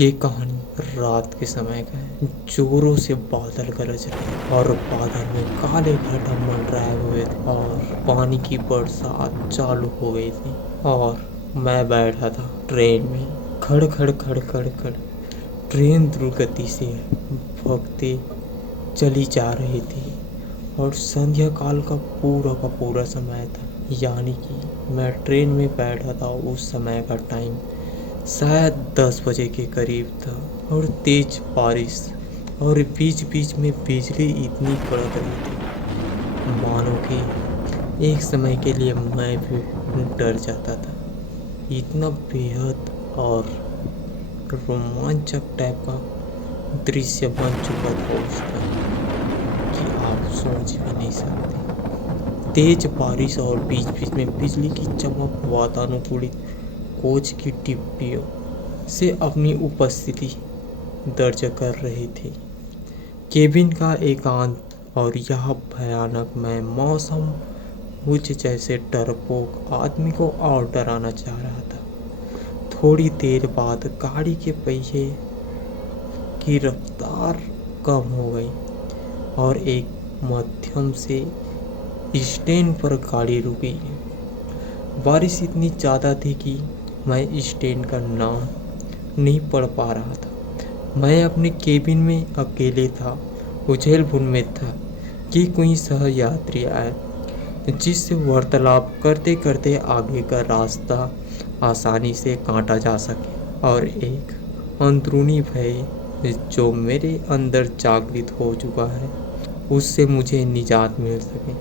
ये कहानी रात के समय का है। जोरों से बादल गरज रहे और बादल में काले घटा मंडराए हुए थे और पानी की बरसात चालू हो गई थी। और मैं बैठा था ट्रेन में। खड़ खड़ खड़ खड़ खड़ ट्रेन द्रुत गति से भगते चली जा रही थी और संध्या काल का पूरा समय था। यानी कि मैं ट्रेन में बैठा था उस समय का टाइम शायद 10 बजे के करीब था और तेज बारिश और बीच बीच में बिजली इतनी कड़क रही थी मानो कि एक समय के लिए मैं भी डर जाता था। इतना बेहद और रोमांचक टाइप का दृश्य बन चुका था उस टाइम कि आप सोच भी नहीं सकते। तेज बारिश और बीच बीच में बिजली की चमक वातानुकूलित कोच की डिब्बियों से अपनी उपस्थिति दर्ज कर रही थी। केबिन का एकांत और यह भयानकमय मौसम मुझ जैसे डरपोक आदमी को और डराना चाह रहा था। थोड़ी देर बाद गाड़ी के पहिए की रफ्तार कम हो गई और एक मध्यम से स्टैंड पर गाड़ी रुकी। बारिश इतनी ज़्यादा थी कि मैं स्टैंड का नाम नहीं पढ़ पा रहा था। मैं अपने केबिन में अकेले था। उछेलबुन में था कि कोई सहयात्री आए जिससे वार्तालाप करते करते आगे का रास्ता आसानी से काटा जा सके और एक अंदरूनी भय जो मेरे अंदर जागृत हो चुका है उससे मुझे निजात मिल सके।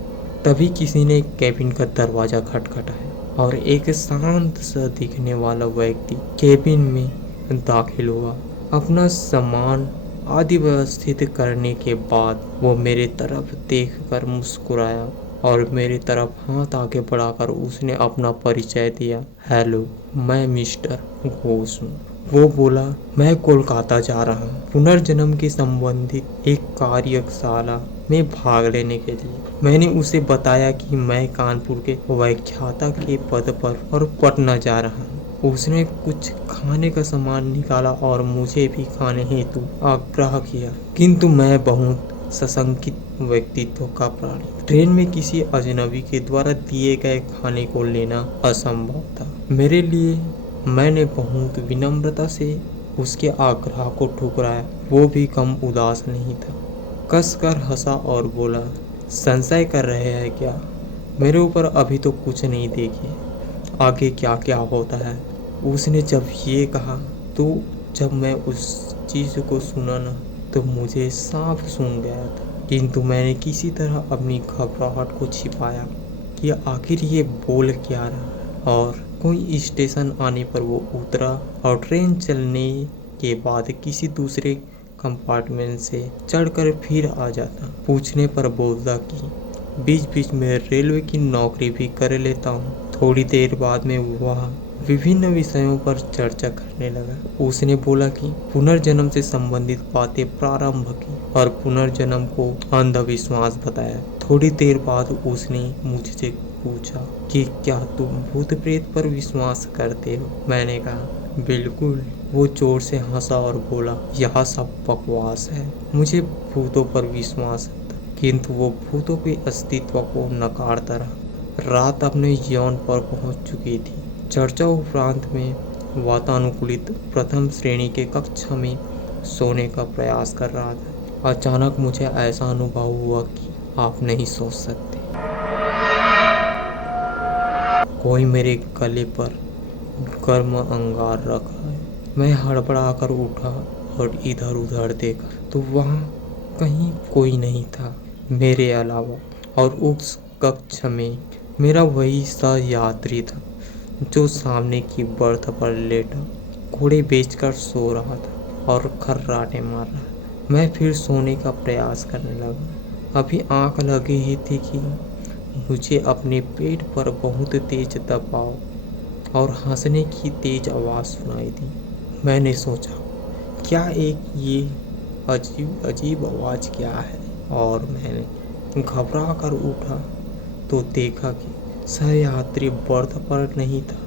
तभी किसी ने केबिन का दरवाज़ा खटखटाया और एक शांत सा दिखने वाला व्यक्ति केबिन में दाखिल हुआ। अपना सामान आदि व्यवस्थित करने के बाद वो मेरे तरफ देखकर मुस्कुराया और मेरी तरफ हाथ आगे बढ़ाकर उसने अपना परिचय दिया। हेलो, मैं मिस्टर घोष हूँ। वो बोला, मैं कोलकाता जा रहा हूँ पुनर्जन्म के संबंधित एक कार्यशाला में भाग लेने के लिए। मैंने उसे बताया कि मैं कानपुर के व्याख्याता के पद पर और पटना जा रहा हूँ। उसने कुछ खाने का सामान निकाला और मुझे भी खाने हेतु आग्रह किया, किंतु मैं बहुत सशंकित व्यक्तित्व का प्राणी। ट्रेन में किसी अजनबी के द्वारा दिए गए खाने को लेना असंभव था मेरे लिए। मैंने बहुत विनम्रता से उसके आग्रह को ठुकराया। वो भी कम उदास नहीं था, कसकर हंसा और बोला, संशय कर रहे हैं क्या? मेरे ऊपर अभी तो कुछ नहीं, देखिए आगे क्या क्या होता है। उसने जब ये कहा तो जब मैं उस चीज़ को सुना ना तो मुझे सांप सूंघ गया था, किंतु मैंने किसी तरह अपनी घबराहट को छिपाया कि आखिर ये बोल क्या रहा। और कोई स्टेशन आने पर वो उतरा और ट्रेन चलने के बाद किसी दूसरे कंपार्टमेंट से चढ़कर फिर आ जाता। पूछने पर बोलता कि बीच बीच में रेलवे की नौकरी भी कर लेता हूँ। थोड़ी देर बाद में वह विभिन्न विषयों पर चर्चा करने लगा। उसने बोला कि पुनर्जन्म से संबंधित बातें प्रारंभ की और पुनर्जन्म को अंधविश्वास बताया। थोड़ी देर बाद उसने मुझसे पूछा कि क्या तुम भूत प्रेत पर विश्वास करते हो? मैंने कहा बिल्कुल। वो जोर से हंसा और बोला, यह सब बकवास है, मुझे भूतों पर विश्वास है। किंतु वो भूतों के अस्तित्व को नकारता रहा। रात अपने यौन पर पहुंच चुकी थी। चर्चा उपरांत में वातानुकूलित प्रथम श्रेणी के कक्षा में सोने का प्रयास कर रहा था। अचानक मुझे ऐसा अनुभव हुआ कि आप नहीं सोच सकते। कोई मेरे गले पर गर्म अंगार रखा है। मैं हड़बड़ाकर उठा और इधर उधर देखा तो वहाँ कहीं कोई नहीं था मेरे अलावा, और उस कक्ष में मेरा वही सहयात्री था जो सामने की बर्थ पर लेटा घोड़े बेचकर सो रहा था और खर्राटे मार रहा। मैं फिर सोने का प्रयास करने लगा। अभी आंख लगी ही थी कि मुझे अपने पेट पर बहुत तेज दबाव और हंसने की तेज आवाज़ सुनाई दी। मैंने सोचा क्या ये अजीब अजीब आवाज़ क्या है, और मैंने घबरा कर उठा तो देखा कि सहयात्री बर्थ पर नहीं था।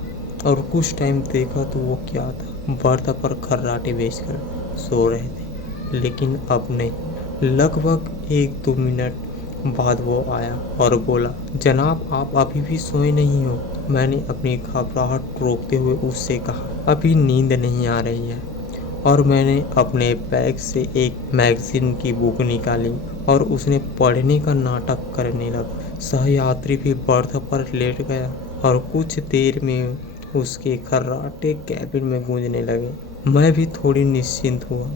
और कुछ टाइम देखा तो वो क्या था, बर्थ पर खर्राटे बेचकर सो रहे थे, लेकिन अब नहीं। लगभग 1-2 मिनट बाद वो आया और बोला, जनाब आप अभी भी सोए नहीं हो? मैंने अपनी घबराहट रोकते हुए उससे कहा, अभी नींद नहीं आ रही है। और मैंने अपने बैग से एक मैगजीन की बुक निकाली और उसने पढ़ने का नाटक करने लगा। सहयात्री भी बर्थ पर लेट गया और कुछ देर में उसके खर्राटे कैबिन में गूंजने लगे। मैं भी थोड़ी निश्चिंत हुआ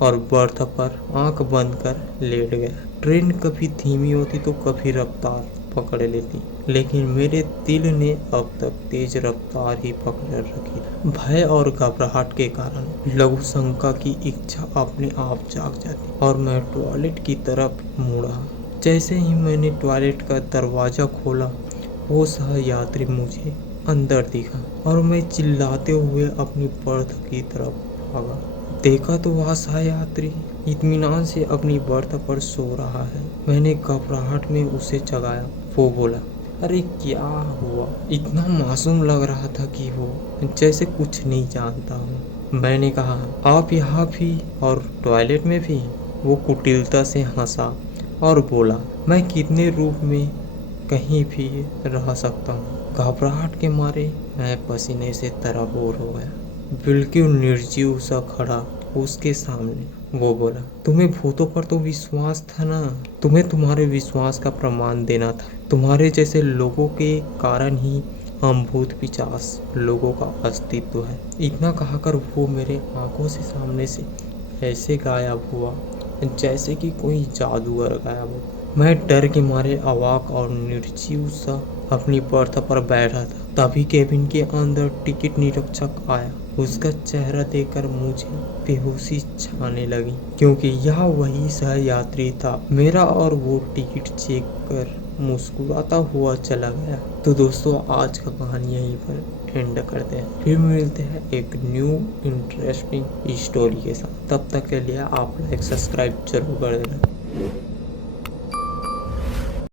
और बर्थ पर आंख बंद कर लेट गया। ट्रेन कभी धीमी होती तो कभी रफ्तार पकड़ लेती, लेकिन मेरे दिल ने अब तक तेज रफ्तार ही पकड़ रखी। भय और घबराहट के कारण लघु शंका की इच्छा अपने आप जाग जाती और मैं टॉयलेट की तरफ मुड़ा। जैसे ही मैंने टॉयलेट का दरवाजा खोला, वो सहयात्री मुझे अंदर दिखा और मैं चिल्लाते हुए अपनी बर्थ की तरफ भागा। देखा तो वह सहयात्री इत्मीनान से अपनी बर्थ पर सो रहा है। मैंने घबराहट में उसे जगाया। वो बोला, अरे क्या हुआ? इतना मासूम लग रहा था कि वो जैसे कुछ नहीं जानता हूँ। मैंने कहा, आप यहाँ भी और टॉयलेट में भी? वो कुटिलता से हंसा और बोला, मैं कितने रूप में कहीं भी रह सकता हूँ। घबराहट के मारे मैं पसीने से तरबोर हो गया, बिल्कुल निर्जीव सा खड़ा उसके सामने। वो बोला, तुम्हें भूतों पर तो विश्वास था ना? तुम्हें तुम्हारे विश्वास का प्रमाण देना था। तुम्हारे जैसे लोगों के कारण ही हम भूत पिशाच लोगों का अस्तित्व है। इतना कहकर वो मेरे आंखों से सामने से ऐसे गायब हुआ जैसे कि कोई जादूगर गायब हो। मैं डर के मारे अवाक और निर्जीव सा अपनी बर्थ पर बैठा था। तभी केबिन के अंदर टिकट निरीक्षक आया। उसका चेहरा देखकर मुझे बेहोशी छाने लगी, क्योंकि यह वही सहयात्री था मेरा, और वो टिकट चेक कर मुस्कुराता हुआ चला गया। तो दोस्तों, आज का कहानी यहीं पर एंड करते हैं। फिर मिलते हैं एक न्यू इंटरेस्टिंग स्टोरी के साथ। तब तक के लिए आप लाइक सब्सक्राइब जरूर कर देना।